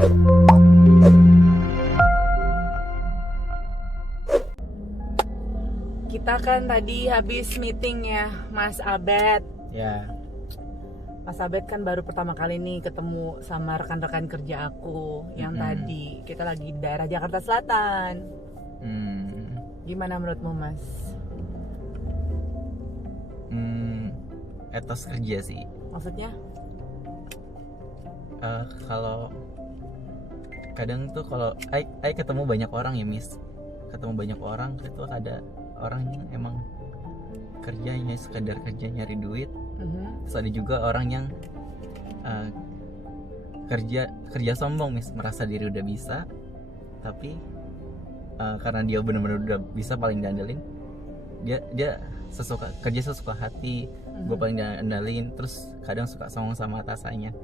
Kita kan tadi habis meeting ya, Mas Abed. Ya. Mas Abed kan baru pertama kali nih ketemu sama rekan-rekan kerja aku yang tadi. Kita lagi di daerah Jakarta Selatan. Gimana menurutmu, Mas? Etos kerja sih. Maksudnya? Kalau kadang tuh kalau I ketemu banyak orang ya, Miss. Ketemu banyak orang itu ada orang yang emang kerjanya sekedar kerja nyari duit. Terus ada juga orang yang kerja sombong, Miss, merasa diri udah bisa, tapi karena dia benar-benar udah bisa paling diandalin, dia kerja sesuka hati, gue paling diandalin. Terus kadang suka songong sama atasannya.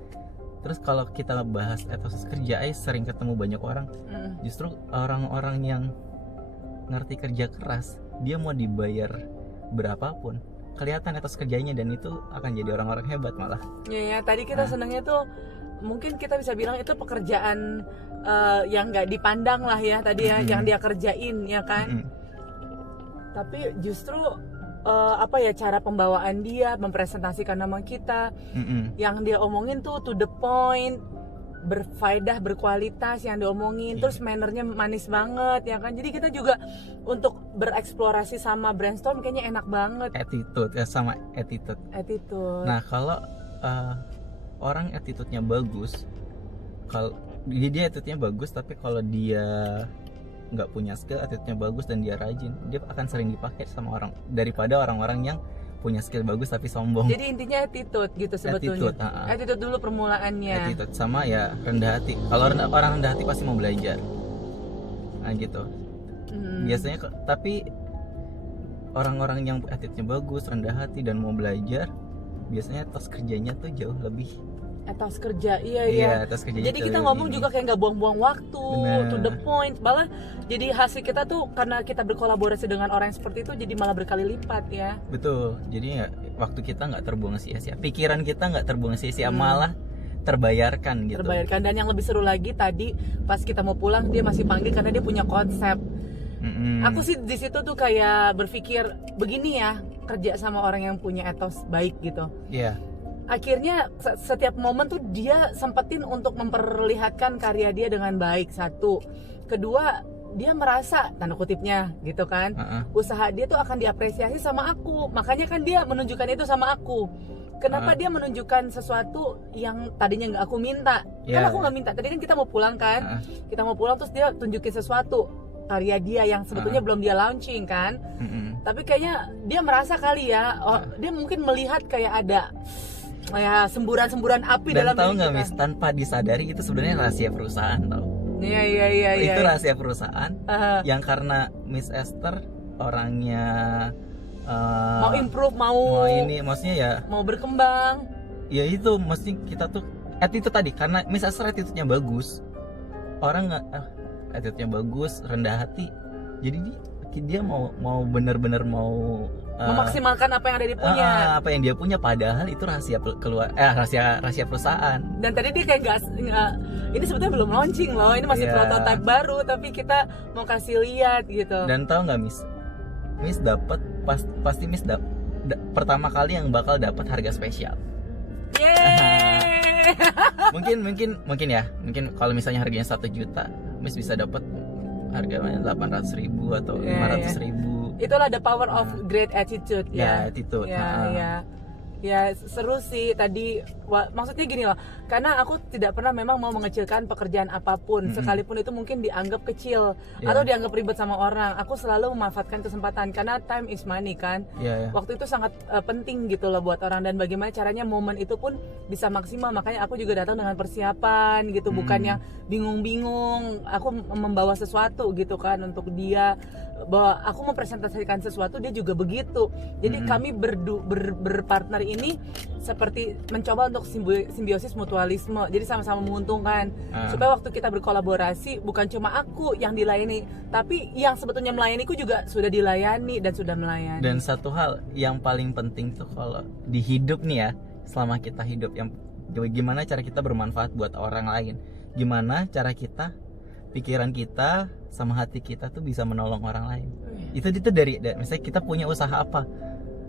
Terus kalau kita bahas etos kerja, sering ketemu banyak orang, justru orang-orang yang ngerti kerja keras, dia mau dibayar berapapun kelihatan etos kerjanya, dan itu akan jadi orang-orang hebat malah. Ya, tadi kita senangnya tuh mungkin kita bisa bilang itu pekerjaan yang nggak dipandang lah ya tadi ya, yang dia kerjain ya kan. Tapi justru cara pembawaan dia mempresentasikan nama kita, yang dia omongin tuh to the point, berfaedah, berkualitas yang diomongin, terus mannernya manis banget ya kan. Jadi kita juga untuk bereksplorasi sama brainstorm kayaknya enak banget. Attitude ya, sama attitude. Nah kalau orang attitude-nya bagus, kalau dia attitude-nya bagus, tapi kalau dia nggak punya skill, attitude-nya bagus dan dia rajin, dia akan sering dipakai sama orang daripada orang-orang yang punya skill bagus tapi sombong. Jadi intinya attitude gitu sebetulnya. Attitude dulu permulaannya. Attitude sama ya rendah hati. Kalau orang rendah hati pasti mau belajar. Nah gitu. Biasanya tapi orang-orang yang attitude-nya bagus, rendah hati dan mau belajar, biasanya etos kerjanya tuh jauh lebih. Etos kerja, iya. Etos kerjanya. Jadi kita ngomong juga kayak nggak buang-buang waktu, to the point. Malah jadi hasil kita tuh karena kita berkolaborasi dengan orang yang seperti itu, jadi malah berkali lipat ya. Betul. Jadi ya waktu kita nggak terbuang sia-sia, pikiran kita nggak terbuang sia-sia, malah terbayarkan gitu. Terbayarkan. Dan yang lebih seru lagi tadi pas kita mau pulang dia masih panggil karena dia punya konsep. Aku sih di situ tuh kayak berpikir begini ya, kerja sama orang yang punya etos baik gitu. Iya. Akhirnya setiap momen tuh dia sempetin untuk memperlihatkan karya dia dengan baik. Satu, kedua dia merasa tanda kutipnya gitu kan, usaha dia tuh akan diapresiasi sama aku. Makanya kan dia menunjukkan itu sama aku. Kenapa dia menunjukkan sesuatu yang tadinya nggak aku minta? Kan aku nggak minta. Tadi kan kita mau pulang kan, kita mau pulang terus dia tunjukin sesuatu karya dia yang sebetulnya belum dia launching kan. Tapi kayaknya dia merasa kali ya, dia mungkin melihat kayak ada semburan-semburan api dan dalam tahu diri nggak, kita. Miss, tanpa disadari itu sebenarnya rahasia perusahaan, tau? Iya. Itu rahasia perusahaan yang karena Miss Esther orangnya mau improve, mau ini, maksudnya ya mau berkembang. Ya itu, maksudnya kita tuh attitude tadi, karena Miss Esther attitude-nya bagus, orang nggak attitude-nya bagus, rendah hati, jadi dia mau benar-benar mau memaksimalkan apa yang ada di punya. Apa yang dia punya, padahal itu rahasia rahasia perusahaan. Dan tadi dia kayak nggak ini sebetulnya belum launching loh, ini masih prototype baru, tapi kita mau kasih lihat gitu. Dan tahu nggak, Miss dapat pasti Miss pertama kali yang bakal dapat harga spesial. Yeay. mungkin kalau misalnya harganya 1 juta, Miss bisa dapat harganya 800.000 atau 500.000. Itulah the power of great attitude ya. Attitude. Ya seru sih tadi. Maksudnya gini loh, karena aku tidak pernah memang mau mengecilkan pekerjaan apapun, sekalipun itu mungkin dianggap kecil atau dianggap ribet sama orang. Aku selalu memanfaatkan kesempatan karena time is money kan. Waktu itu sangat penting gitu loh buat orang, dan bagaimana caranya momen itu pun bisa maksimal. Makanya aku juga datang dengan persiapan gitu, bukan yang bingung-bingung. Aku membawa sesuatu gitu kan untuk dia, bahwa aku mempresentasikan sesuatu, dia juga begitu. Jadi kami berpartner ini seperti mencoba untuk simbiosis mutualisme, jadi sama-sama menguntungkan, supaya waktu kita berkolaborasi bukan cuma aku yang dilayani, tapi yang sebetulnya melayaniku juga sudah dilayani dan sudah melayani. Dan satu hal yang paling penting tuh kalau di hidup nih ya, selama kita hidup, yang gimana cara kita bermanfaat buat orang lain. gimana cara kita, pikiran kita sama hati kita tuh bisa menolong orang lain. Itu dari misalnya kita punya usaha apa,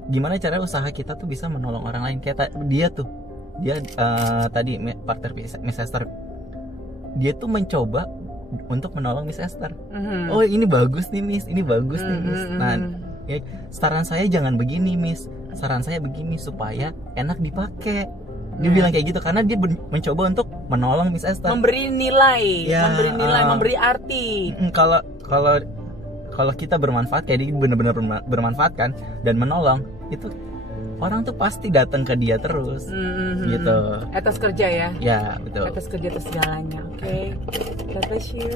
gimana cara usaha kita tuh bisa menolong orang lain. Kayak dia tadi partner Miss Esther, dia tuh mencoba untuk menolong Miss Esther. Oh ini bagus nih Miss, ini bagus nih Miss. Nah ya, saran saya jangan begini Miss, saran saya begini supaya enak dipakai. Dia bilang kayak gitu karena dia mencoba untuk menolong Miss Esther, memberi nilai, ya, memberi arti. Kalau kita bermanfaat, kayak dia benar-benar bermanfaat kan dan menolong, itu orang tuh pasti datang ke dia terus, gitu. Etos kerja ya. Ya betul. Etos kerja itu segalanya. Oke. God bless you.